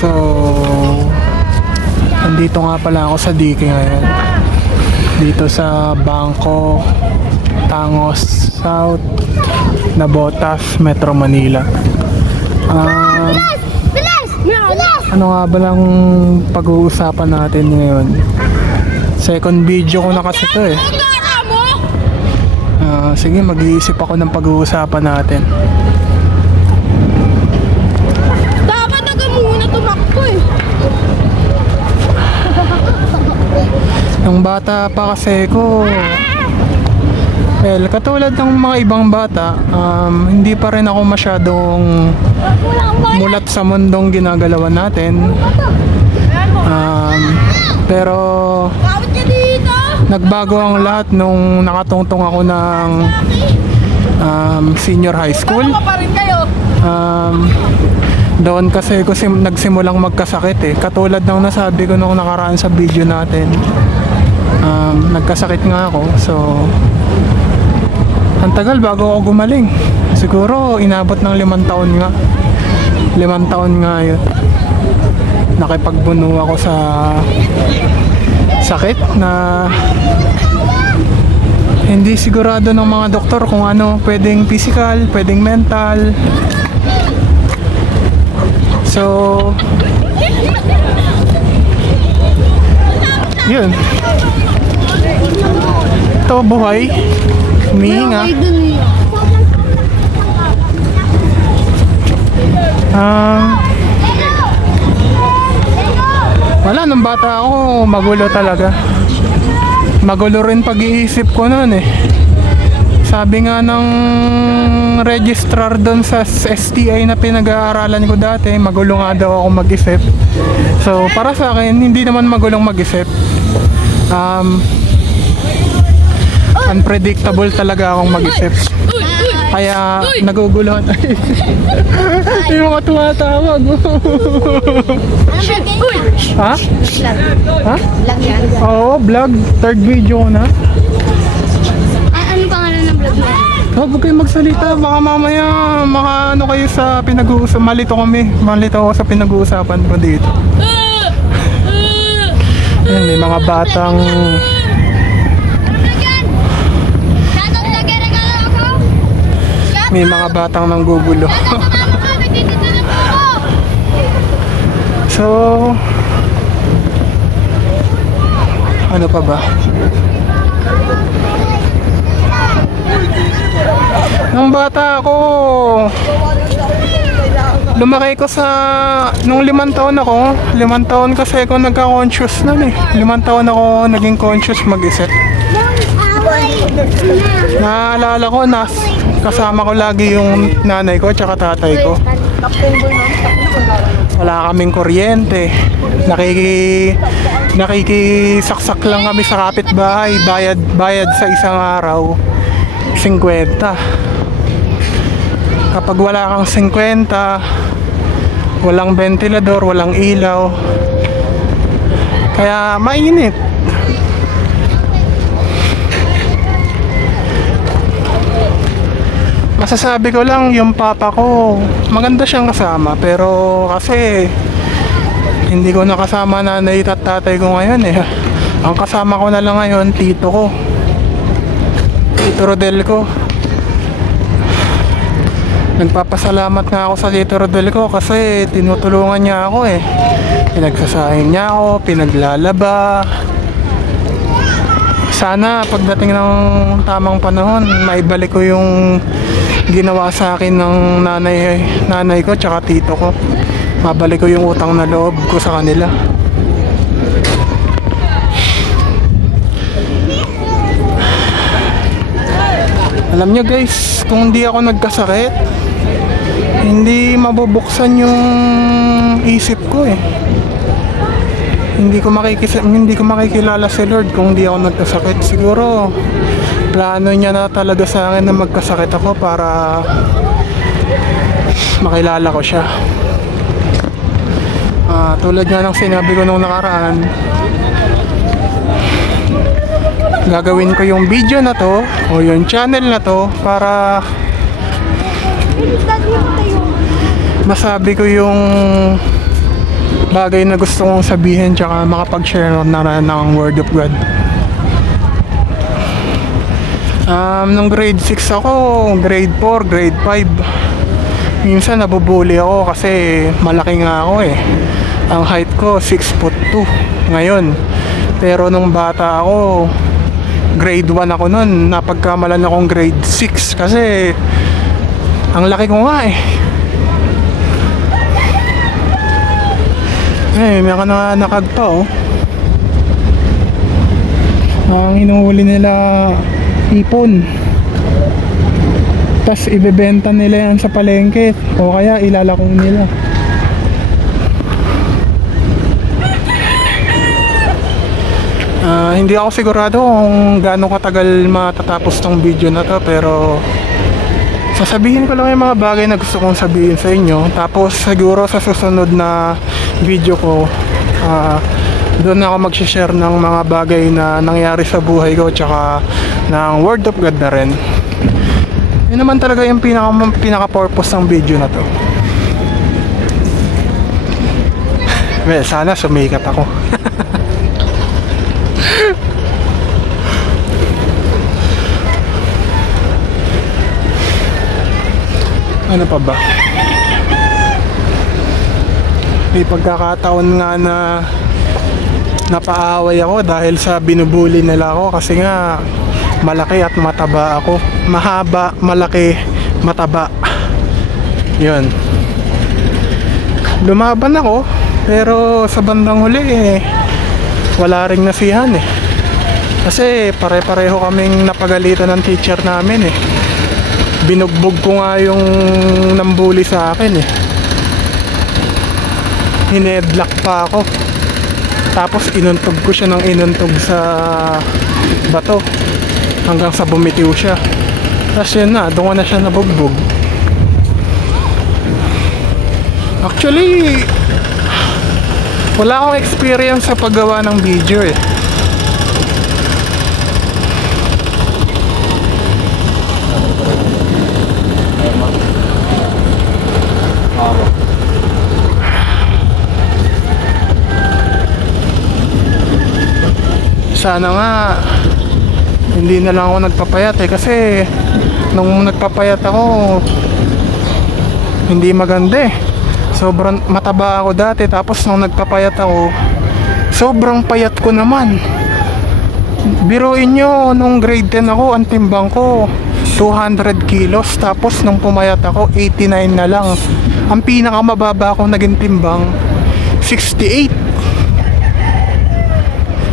So, andito nga pala ako sa Dike ngayon. Dito sa Bangko, Tangos South, Navotas, Metro Manila. Ano nga ba lang pag-uusapan natin ngayon? Second video ko na kasi ito eh. Sige, mag-iisip ako ng pag-uusapan natin. Dapat nagamuna tumakbo eh. Nung bata pa kasi ko, well, katulad ng mga ibang bata, hindi pa rin ako masyadong mulat sa mundong ginagalawan natin. Pero nagbago ang lahat nung nakatungtong ako ng senior high school. Doon kasi ko nagsimulang magkasakit eh. Katulad ng nasabi ko nung nakaraan sa video natin. Nagkasakit nga ako. So, ang tagal bago ako gumaling. Siguro inabot ng 5 taon nga. 5 taon nga yun. Nakipagbuno ako sa sakit na hindi sigurado ng mga doktor kung ano, pwedeng physical, pwedeng mental. So, yun. Ito, buhay. Humihinga. Wala, nung bata ako, magulo talaga. Magulo rin pag-iisip ko noon eh. Sabi nga ng registrar doon sa STI na pinag-aaralan ko dati, magulo nga daw ako mag-isip. So, para sa akin, hindi naman magulong mag-isip. Unpredictable talaga akong mag-isip. Kaya naguguluhan. Yung mga tumatawag. Ha? Ha? Vlog yan. Oo, vlog. Third video ko na. Ano pangalan ng vlog na? Huwag kayo magsalita. Baka mamaya ano kayo sa pinag-uusapan. Malito ako sa pinag-uusapan ko dito. Ayan, may mga batang nanggugulo. So, ano pa ba? Nung bata ako, lumaki ko nung 5 taon ako. 5 taon kasi ako nagka-conscious nun eh. 5 taon ako naging conscious mag-isip. Naalala ko na kasama ko lagi yung nanay ko tsaka tatay ko. Wala kaming kuryente. Nakikisaksak lang kami sa kapitbahay. Bayad sa isang araw 50. Kapag wala kang 50, walang ventilador, walang ilaw. Kaya mainit. Masasabi ko lang yung papa ko, maganda siyang kasama, pero kasi hindi ko nakasama nanay at tatay ko ngayon eh. Ang kasama ko na lang ngayon, tito ko, Tito Rodel ko. Nagpapasalamat nga ako sa Tito Rodel ko kasi tinutulungan niya ako eh. Pinagsasahin niya ako, pinaglalaba. Sana pagdating ng tamang panahon, maibalik ko yung ginawa sa akin ng nanay ko tsaka tito ko. Mabalik ko yung utang na loob ko sa kanila. Alam nyo guys, kung hindi ako nagkasakit, hindi mabubuksan yung isip ko eh. Hindi ko makikilala si Lord kung hindi ako nagkasakit. Siguro plano niya na talaga sa akin na magkasakit ako para makilala ko siya. Tulad nga ng sinabi ko nung nakaraan, gagawin ko yung video na to o yung channel na to para masabi ko yung bagay na gusto kong sabihin tsaka makapag-share na rin ng Word of God. Nung grade 6 ako, grade 4, grade 5, minsan nabubuli ako kasi malaki nga ako eh. Ang height ko 6'2" ngayon. Pero nung bata ako, grade 1 ako nun, napagkamalan akong grade 6 kasi ang laki ko nga eh. May mga nakagpa oh. Ang hinuhuli nila ipon, tas ibebenta nila yan sa palengke o kaya ilalakong nila. Hindi ako sigurado kung gaano katagal matatapos tong video na to, pero sasabihin ko lang yung mga bagay na gusto kong sabihin sa inyo. Tapos siguro sa susunod na video ko, doon ako mag-share ng mga bagay na nangyari sa buhay ko tsaka ng Word of God na rin. Yun naman talaga yung pinaka-purpose ng video na to. Well, sana sumikat ako. Ano pa ba? May pagkakataon nga na napaaway ako dahil sa binubuli nila ako kasi nga malaki at mataba ako. Mahaba, malaki, mataba. Yun. Lumaban ako, pero sa bandang huli eh, wala ring nasihan eh. Kasi pare-pareho kaming napagalitan ng teacher namin eh. Binugbog ko nga yung nambuli sa akin eh. Hinedlock pa ako. Tapos inuntog ko siya ng inuntog sa bato hanggang sa bumitiw siya. Tapos yun na, doon ko na siya nabugbog. Actually, wala akong experience sa paggawa ng video eh. Sana nga hindi na lang ako nagpapayat eh, kasi nung nagpapayat ako hindi maganda eh. Sobrang mataba ako dati, tapos nung nagpapayat ako sobrang payat ko naman. Biruin nyo, nung grade 10 ako ang timbang ko 200 kilos, tapos nung pumayat ako 89 na lang. Ang pinakamababa akong naging timbang 68.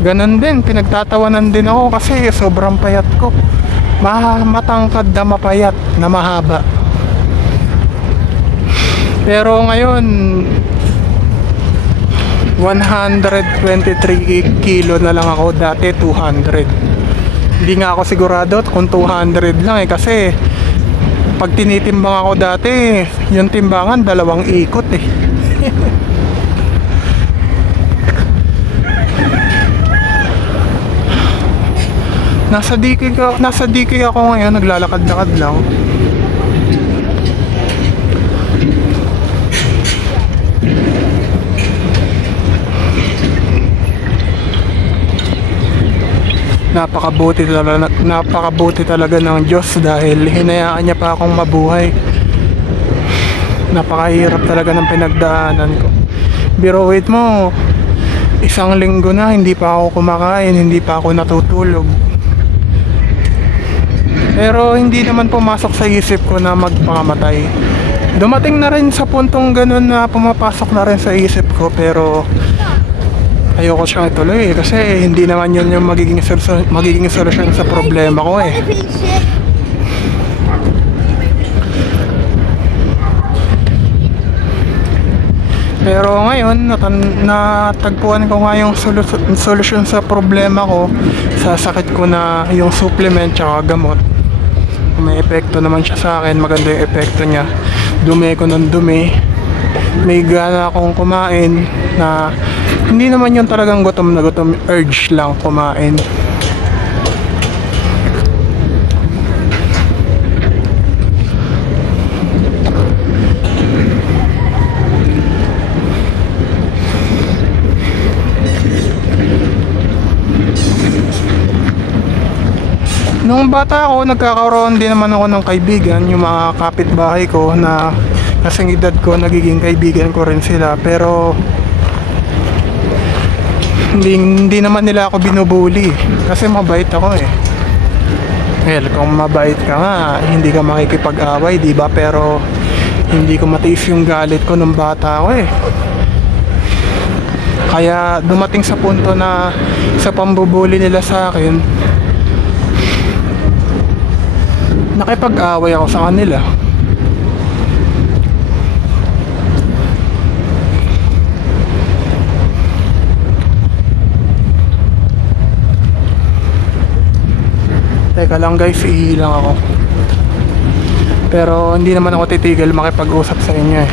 Ganon din, pinagtatawanan din ako kasi sobrang payat ko. Matangkad na mapayat na mahaba. Pero ngayon 123 kilo na lang ako, dati 200. Hindi nga ako sigurado kung 200 lang eh, kasi pag tinitimbang ako dati, yung timbangan 2 ikot eh. Nasa DK ako ngayon, naglalakad-lakad lang. Napakabuti talaga ng Diyos dahil hinayaan niya pa akong mabuhay. Napakahirap talaga ng pinagdaanan ko. Biruwit mo, 1 linggo na hindi pa ako kumakain, hindi pa ako natutulog. Pero hindi naman pumasok sa isip ko na magpakamatay. Dumating na rin sa puntong ganun na pumapasok na rin sa isip ko, pero ayoko siyang ituloy kasi hindi naman yun yung magiging solusyon sa problema ko eh. Pero ngayon natagpuan ko nga yung solusyon sa problema ko. Sa sakit ko na yung supplement tsaka gamot. May epekto naman siya sa akin, maganda yung epekto niya. Dumi ko ng dumi. May gana akong kumain na hindi naman yung talagang gutom na gutom, urge lang kumain. Nung bata ako, nagkakaroon din naman ako ng kaibigan, yung mga kapitbahay ko na kasing edad ko, nagiging kaibigan ko rin sila. Pero hindi naman nila ako binubuli kasi mabait ako eh. Well, kung mabait ka nga, hindi ka makikipag-away, di ba? Pero hindi ko matiis yung galit ko nung bata ako eh. Kaya dumating sa punto na sa pambubuli nila sa akin, nakipag-away ako sa kanila. Teka lang guys, iilang ako. Pero hindi naman ako titigil makipag-usap sa inyo eh.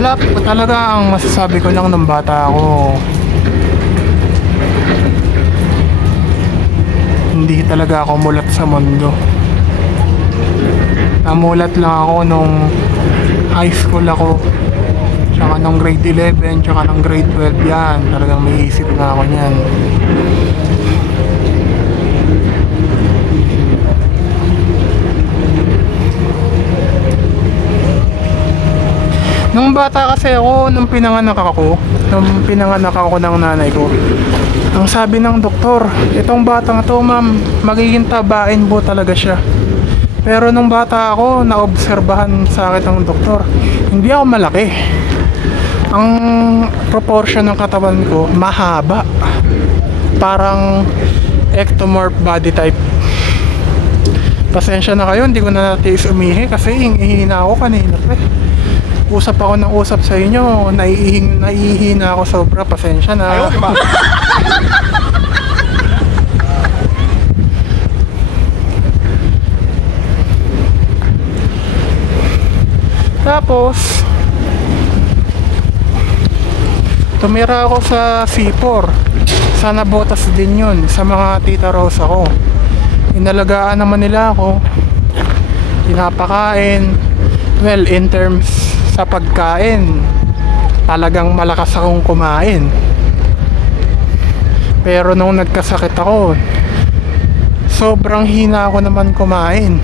Wala po talaga, ang masasabi ko lang ng bata ako. Hindi talaga ako mulat sa mundo. Namulat lang ako nung high school ako. Tsaka nung grade 11, tsaka nung grade 12 yan. Talagang may isip na ako niyan. Nung bata kasi ako, nung pinanganak ako ng nanay ko, ang sabi ng doktor, itong batang to ma'am, magiging tabain po talaga siya. Pero nung bata ako, naobserbahan sa akin ng doktor, hindi ako malaki. Ang proportion ng katawan ko, mahaba. Parang ectomorph body type. Pasensya na kayo, hindi ko na natiis umihi kasi hihina ako kanina eh. Usap ako ng usap sa inyo, naihina ako sobra, pasensya na. Ayaw, diba? Tapos tumira ako sa C4. Sana botas din yun sa mga tita Rosa ko. Inalagaan naman nila ako, pinapakain. Well, in terms sa pagkain, talagang malakas akong kumain. Pero nung nagkasakit ako, sobrang hina ako naman kumain.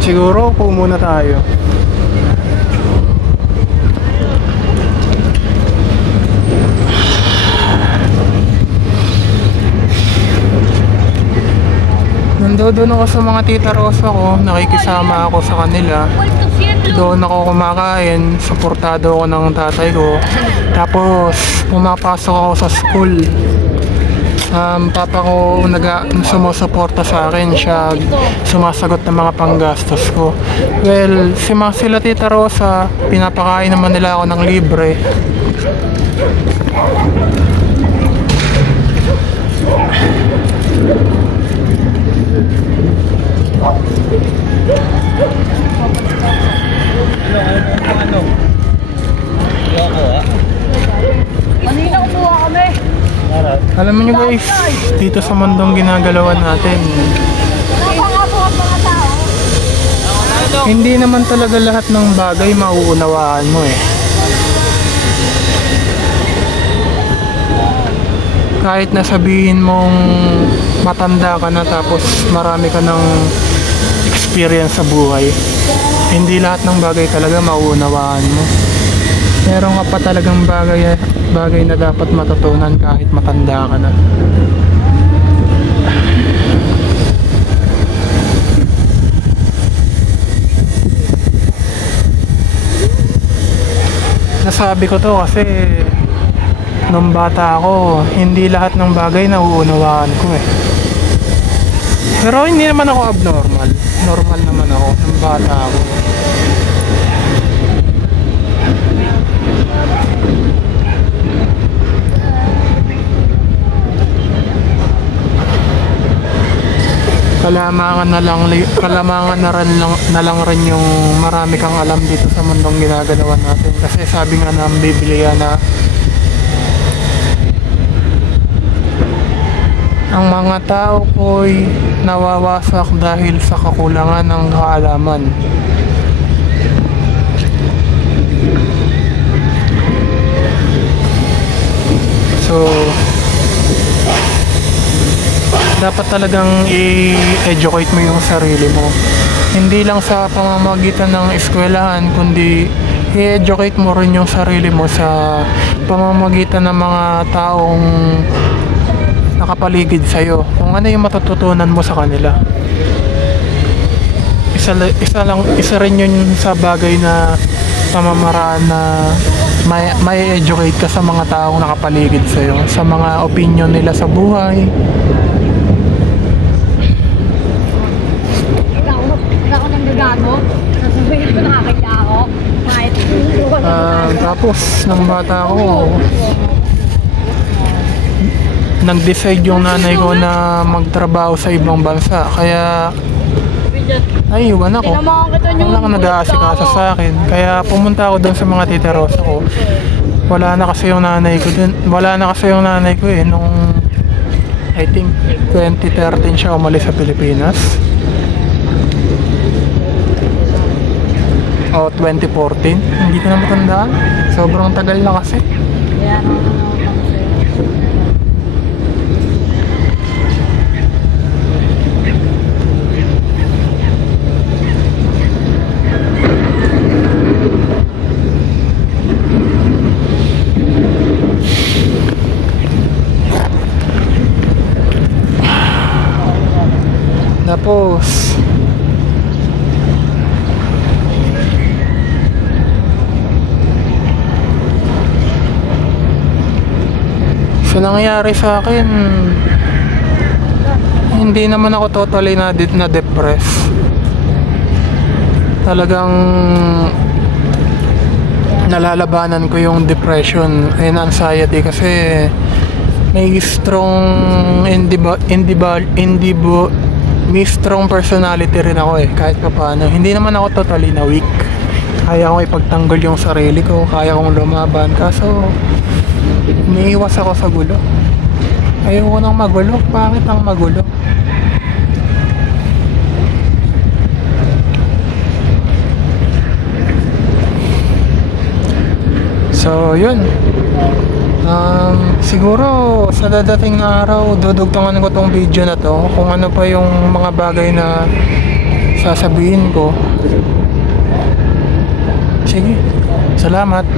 Siguro po muna tayo. Nandoon ako sa mga tita Rosa ko, nakikisama ako sa kanila. Doon ako kumakain, suportado ako ng tatay ko. Tapos pumapasok ako sa school. Papa ko sumusuporta sa akin, siya sumasagot ng mga panggastos ko. Well, sila tita Rosa, pinapakain naman nila ako ng libre. Ano? Loko ah. Manila kumuha kami. Alam mo nyo guys, dito sa mundong ginagalawan natin, Nakakabuhat mga tao. hindi naman talaga lahat ng bagay mauunawaan mo eh. Kahit na sabihin mong matanda ka na tapos marami ka ng experience sa buhay, hindi lahat ng bagay talaga mauunawaan mo. Meron ka pa talagang bagay na dapat matutunan kahit matanda ka na. Nasabi ko to kasi nung bata ako, hindi lahat ng bagay nauunawaan ko eh. Pero hindi naman ako abnormal. Normal naman ako nung bata ako. kalamangan na lang rin yung marami kang alam dito sa mundong ginagalawan natin. Kasi sabi nga ng Biblia na ang mga tao ko'y nawawasak dahil sa kakulangan ng kaalaman. So, dapat talagang i-educate mo yung sarili mo. Hindi lang sa pamamagitan ng eskwelahan, kundi i-educate mo rin yung sarili mo sa pamamagitan ng mga taong nakapaligid sa'yo. Kung ano yung matututunan mo sa kanila. Isa rin yun sa bagay na pamamaraan na may educate ka sa mga taong nakapaligid sa'yo, sa mga opinion nila sa buhay. Wala ako nang gagago. Sasabihin ko nakakaya ako. Kahit Tapos, nang bata ko, nag-decide yung nanay ko na magtrabaho sa ibang bansa. Kaya, naiiwan ako. tinamaan kita yung Wala kang nag-aasikaso sa akin. Kaya pumunta ako doon sa mga titerosa ko. Wala na kasi yung nanay ko dun. Wala na kasi yung nanay ko nung I think 2013 siya umalis sa Pilipinas. O 2014. Hindi ko na matandaan. Sobrang tagal na kasi. Kaya Tapos so nangyari sa akin, hindi naman ako totally na depress. Talagang nalalabanan ko yung depression and anxiety kasi may strong may strong personality rin ako kahit pa paano. Hindi naman ako totally na weak. Kaya kong ipagtanggol yung sarili ko, kaya kong lumaban. Kaso, umiiwas ako sa gulo. Ayoko nang magulo. Pangit ang magulo. So, yun. Siguro sa dadating na araw dudugtungan ko tong video na to kung ano pa yung mga bagay na sasabihin ko. Sige, salamat.